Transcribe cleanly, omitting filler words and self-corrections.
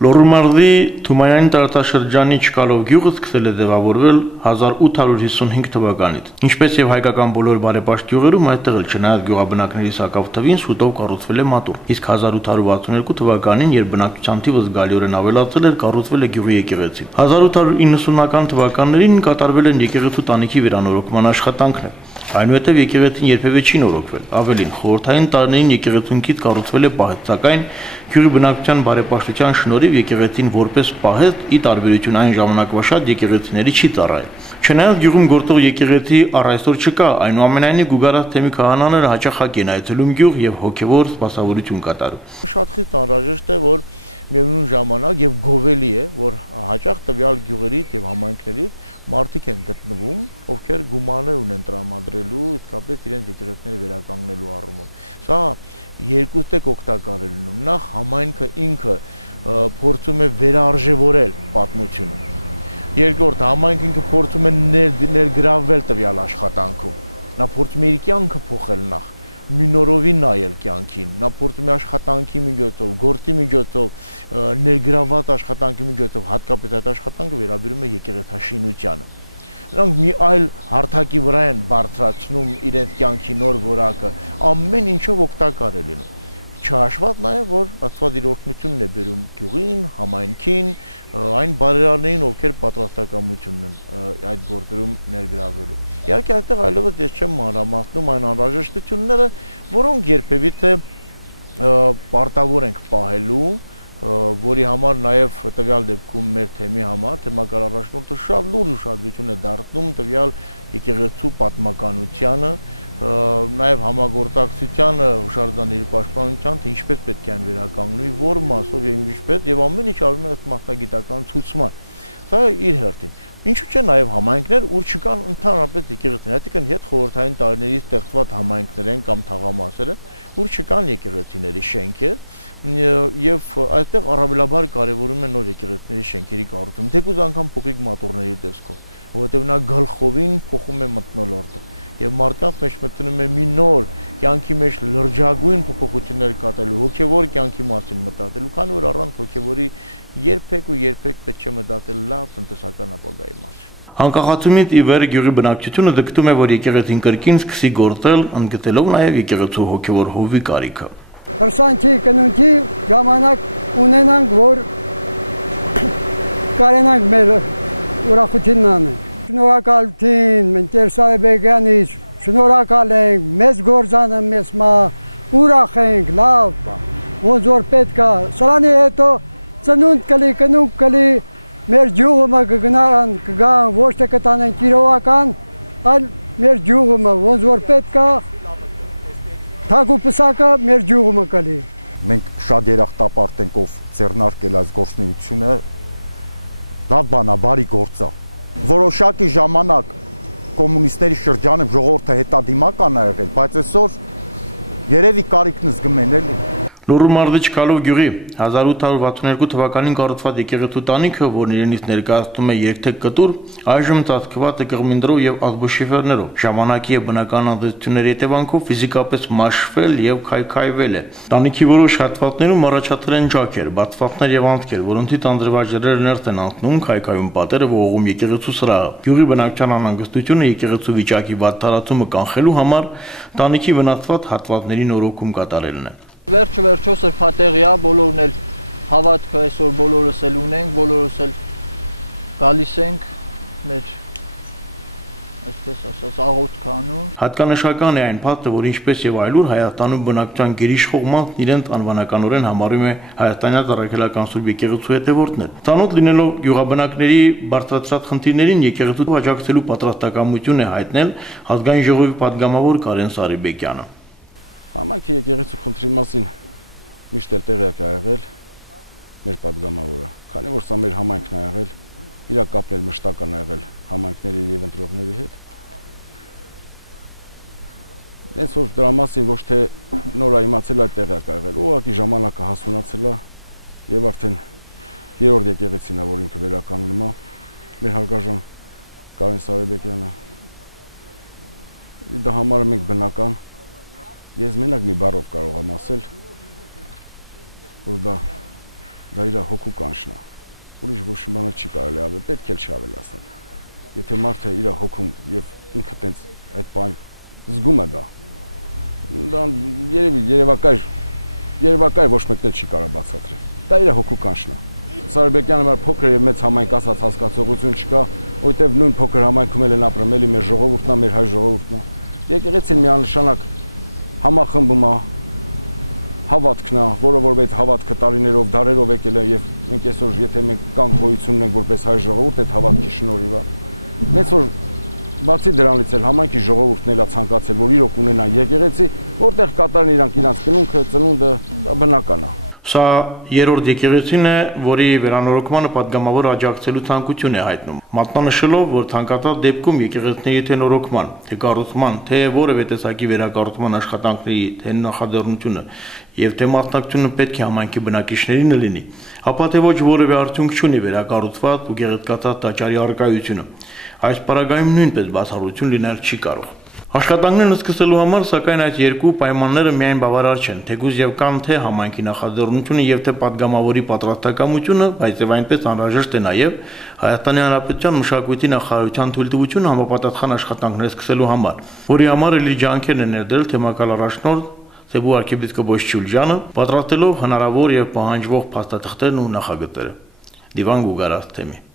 Լոռու մարզի Թումանյանի տարածաշրջանի Չկալով գյուղը սկսել է ձևավորվել 1855 թվականից։ Ինչպես եւ հայկական բոլոր բարեպաշտ գյուղերում, այդտեղ էլ չնայած գյուղաբնակների սակավ թվին շուտով կառուցվել է մատուռ։ Իսկ 1862 թվականին, երբ բնակչության թիվը զգալիորեն ավելացել էր, կառուցվել է գյուղի եկեղեցի։ 1890-ական թվականներին կատարվել են եկեղեցու տանիքի վերանորոգման աշխատանքներ։ Այնուհետև եկեղեցին երբևէ չի նորոգվել։ Ավելին, խորհրդային տարիներին եկեղեցուն քիթ կառուցվել է պահետ, սակայն գյուղի բնակչության բարեպաշտության շնորհիվ եկեղեցին որպես պահետ ի տարբերություն այն ժամանակվա շատ եկեղեցիների չի ծառայել։ Չնայած գյուղում գործող եկեղեցի առ այսօր չկա, այնուամենայնիվ Գուգարած թեմի քահանաները հաճախակ են այցելում գյուղ եւ հոգեվոր սպասավորություն կատարում։ Շատ խիստ անհրաժեշտ է, որ միևնույն ժամանակ եւ գովելի է, որ հաճախ տվյալ գյուղերից եւ համայնքներից մարդիկ են գտնվում, ովքեր գումարներ ունեն տրամադրելու, իսկապես իրենց եկեղեցիները վերականգնելու առումով։ Սա երկուստեք օգտակար է լինում։ Նախ համայնքը ինքը փորձում է վերարժևորել պատմությունը։ Երկրորդ, համայնքը ինքը փորձում է ներգրավվել տվյալ աշխատանքում։ Նա փորձում է իր կյանքը փոխել նախ, մինորովի նայել կյանքին, նա փորձում է աշխատանքի միջոցով, գործի միջոցով, ներգրավված աշխատանքի միջոցով, հատկապես այդ աշխատանքը վերաբերում է եկեղեցաշինությանը։ Նրանք մի այլ հարթակի վրա են բարձրացնում իրենց կյանքի նոր որակը, ամեն ինչով օգտակար է լինում։ Չհաշված նաև, որ Աստված իր օրհնությունն է բերում գյուղին, համայնքին, այն բարերարներին, ովքեր պատրաստակամություն են այդ գործերում ներգրավելու։ Իհարկե այդտեղ այլևս ես չեմ մանրամասնում այն անհրաժեշտությունները, որոնք երբևիցե պարտավոր ենք պահելու, որի համար նաև տվյալ դեպքում մեր թեմի համար թեմակար առաջնորդը շատ լուրջ ուշադրություն է դարձնում տվյալ եկեղեցու պատմականությանը, նաև համագործակցությանը, հուշարձանների պաշտպանության, թե ինչպես պետք է այն վերականգնվի, որ մասով եւ ինչպես, եւ ամեն ինչ արվում է ըստ մասնագիտական ցուցման։ Սա իր հերթին։ Ինչու՞ չէ նաև համայնքներ, ուր չկան ընդհանրապես եկեղեցիներ, այսինքն հետ խորհրդային տարիներից ստեղծված համայնքներ են կամ թաղամասեր են, ուր չկան եկեղեցիների շենքեր, եւ այդտեղ առավելաբար կարեւորում է նոր եկեղեցիների շենքերի կառուցումը, թեկուզ անգամ փոքրիկ մատուռների տեսքով, որովհետեւ նա գլխովին փոխում է մթնոլորտը եւ մարդկանց մեջ մտնում է մի նոր կյանքի մեջ լրջագույն փոփոխություններ կատարելու, հոգեվոր կյանքի մասին մտածելու, քանի որ առանց հոգեվորի երբեք պետք չէ մտածել լավ տնտեսական ապագայի մասին։ Անկախացումից ի վեր գյուղի բնակչությունը ձգտում է, որ եկեղեցին կրկին սկսի գործել, ընդգծելով նաև եկեղեցու հոգեվոր հովի կարիքը։ Հրսանքի կնունքի ժամանակ ունենանք, որ կարենանք մեր ուրախությունն անենք։ Շնորհակալություն Մենտեր Սարեբեգյանից, շնորհակալ ենք, մեծ գործանը մեզ մա, ուրախ ենք, լավ, ոնց որ պետք է։ Սրանի հետո ծնունդ կլի, կնունք կլի, մեր ջուղումը կգան, ոչ թե կտանեն կիրովական, այլ մեր ջուղումը, ոնց որ պետք է, թագու պսակը մեր ջուղումը կլի։ Մենք շատ երախտապարտ ենք, ով ձեռնարկել այս գործունեությունը, լավ բան է, բարի գործ է։ Որոշակի ժամանակ կոմունիստների շրջանում ժողովուրդը հետադիմական է եղել, բայց այսօր երևի կարիքն զգում են էլի։ Լոռու մարզի Չկալով գյուղի 1862 թվականին կառուցված եկեղեցու տանիքը, որն իրենից ներկայացնում է երկթեք կտուր, այժմ ծածկված է կղմինդրով եւ ազբուշիֆերներով։ Ժամանակի եւ բնական ազդեցությունների հետևանքով ֆիզիկապես մաշվել եւ քայքայվել է։ Տանիքի որոշ հատվածներում առաջացել են ջաքեր, բացվածքներ եւ անցքեր, որոնցից անձրևած ջրերը ներս են անցնում, քայքայում պատերը, ողողում եկեղեցու սրահը։ Գյուղի բնակչության անհանգստությունը եկեղեցու վիճակի վատ տարածումը կանխելու համար տանիքի վնասված հատվածների նորոգում կատարելն է։ Վերջը սրբատեղի է, բոլորն էլ հավատքը այսօր բոլորս էլ ունենք, բոլորս էլ գալիս ենք մեր այսպես ասած աղոթք անում։ Հատկանշական է այն փաստը, որ ինչպես եւ այլուր Հայաստանում բնակչության գերիշխող մասն իրենց անվանականորեն համարում է հայաստանյան առաքելական Սուրբ եկեղեցու հետևորդներ։ Ծանոթ լինելով գյուղաբնակների բարձրացած խնդիրներին եկեղեցու աջակցելու պատրաստակամություն է հայտնել ազգային ժողովի падգամավոր Կարեն Սարիբեկյանը։ Համայնքի եկեղեցու խնդրի մասին միշտ էլ տեղյակ է եղել մեր падգամավորը, քանի որ սա մեր համայնքն է եղել, իր կապն էլ մշտական է եղել համայնքների եւ ընտրողների հետ։ Հենց որ դրա մասին ոչ թե նոր է իմացել, այդ տեղյակ է եղել, ուղղակի ժամանակը հասունացել է եւ արդեն երրորդ եկեղեցին է, որ ինքը վերականգնում է, մեր հարգարժան Կարեն Սարեբեկյանը։ Դա համարում ենք բնական։ Ես մենակ մի բառով կարող եմ ասել, որ դա դա իր հոգու կանչն է։ Ուրիշ ոչ մի բան չի կարելի ավել, պետք է չի ավելացնել։ Եթե մարդը իր հոգում եւ ինքը տենց այդ բան զգում է դա երևակայ ոչ մեկն էլ չի կարող բացատրել։ Դա իր հոգու կանչն է։ Սարբեկյանը մեր փոքր եւ մեծ համայնք ասած հասկացողություն չկա, որտեւ նույն փոքր համայնքում էլ են ապրում, էլի մեր ժողովուրդն է, մեր հայ ժողովուրդն է։ Եկեղեցին միանշանակ համախմբում է, հավատքն է, որը որ այդ հավատքը տարիներով, դարերով եկել է եւ մենք այսօր եթե մենք կանք գոյություն ունենք որպես հայ ժողովուրդ, այդ հավատքի շնորհիվ է։ Մեծ որ բացի դրանից էլ համայնքի ժողովուրդն էլա ցանկացել, որ իրոք ունենան եկեղեցի, որտեղ կատարեն իրանք կնունքը, ծնունդը, դա բնական է։ Սա երրորդ եկեղեցին է, որի վերանորոգմանը պատգամավոր աջակցելու ցանկություն է հայտնում, մատնանշելով, որ ցանկացած դեպքում եկեղեցիների թե նորոգման, թե կառուցման, թե որևէ տեսակի վերակառուցման աշխատանքների թե նախաձեռնությունը եւ թե մասնակցությունը պետք է համայնքի բնակիչներին լինի, ապա թե ոչ որևէ արդյունք չունի վերակառուցված ու գեղեցկացած տաճարի առկայությունը։ Այս պարագայում նույնպես բացառություն լինել չի կարող։ Աշխատանքներն սկսելու համար սակայն այդ երկու պայմանները միայն բավարար չեն, թեկուզ եւ կան թե համայնքի նախաձեռնությունը եւ թե պատգամավորի պատրաստակամությունը, բայց եւ այնպես անհրաժեշտ է նաեւ Հայաստանի Հանրապետության մշակույթի նախարարության թույլտվությունը համապատասխան աշխատանքներ սկսելու համար, որի համար էլի ջանքերն են ներդրել թեմակալ առաջնորդ Սեբու arczepiskopos Չուլջյանը, պատրաստելով հնարավոր եւ պահանջվող փաստաթղթերն ու նախագծերը։ Դիվան Գուգարաց թեմի